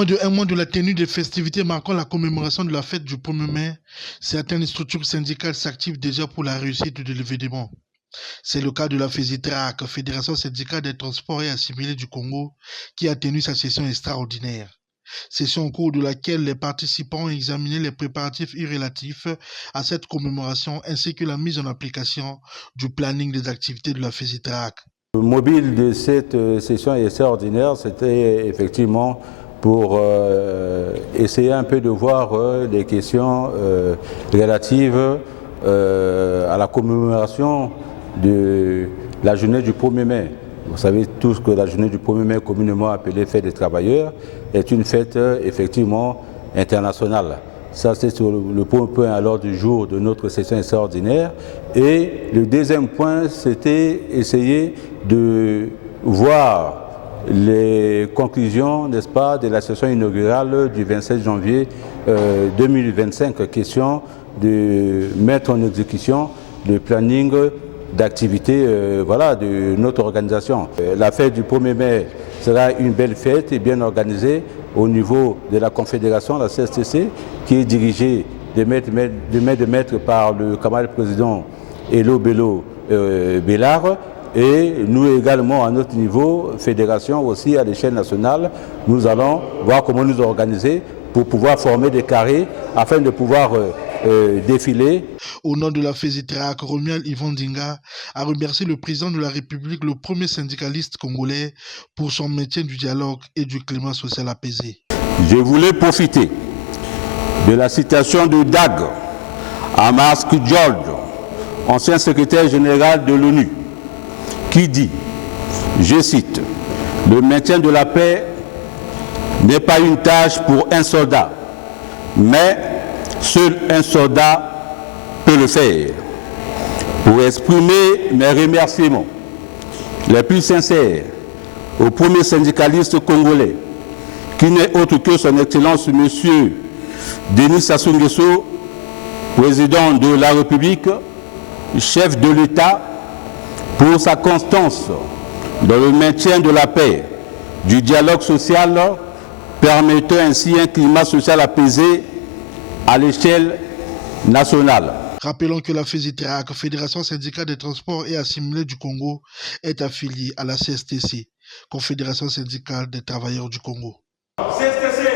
moins de un mois de la tenue des festivités marquant la commémoration de la fête du 1er mai, certaines structures syndicales s'activent déjà pour la réussite de l'événement. C'est le cas de la FESITRAC, Fédération syndicale des transports et assimilés du Congo, qui a tenu sa session extraordinaire. Session au cours de laquelle les participants ont examiné les préparatifs relatifs à cette commémoration ainsi que la mise en application du planning des activités de la FESITRAC. Le mobile de cette session extraordinaire, c'était effectivement pour essayer un peu de voir les questions relatives à la commémoration de la journée du 1er mai. Vous savez tous que la journée du 1er mai, communément appelée Fête des travailleurs, est une fête effectivement internationale. Ça, c'est sur le point à l'ordre du jour de notre session extraordinaire. Et le deuxième point, c'était essayer de voir les conclusions, n'est-ce pas, de la session inaugurale du 27 janvier 2025. Question de mettre en exécution le planning d'activité de notre organisation. La fête du 1er mai sera une belle fête et bien organisée au niveau de la Confédération, la CSTC, qui est dirigée de maître par le camarade président Elo Bello Bellard. Et nous également, à notre niveau, fédération aussi à l'échelle nationale, nous allons voir comment nous organiser pour pouvoir former des carrés afin de pouvoir défiler. Au nom de la FESITRAC, Romuald Yvan Dinga a remercié le président de la République, le premier syndicaliste congolais, pour son maintien du dialogue et du climat social apaisé. Je voulais profiter de la citation de Dag Amask George, ancien secrétaire général de l'ONU, qui dit, je cite, « Le maintien de la paix n'est pas une tâche pour un soldat, mais seul un soldat peut le faire. » Pour exprimer mes remerciements les plus sincères au premier syndicaliste congolais, qui n'est autre que son Excellence M. Denis Sassou Nguesso, président de la République, chef de l'État, pour sa constance dans le maintien de la paix, du dialogue social, permettant ainsi un climat social apaisé à l'échelle nationale. Rappelons que la FESITRAC, Fédération syndicale des transports et assimilés du Congo, est affiliée à la CSTC, Confédération syndicale des travailleurs du Congo. CSTC,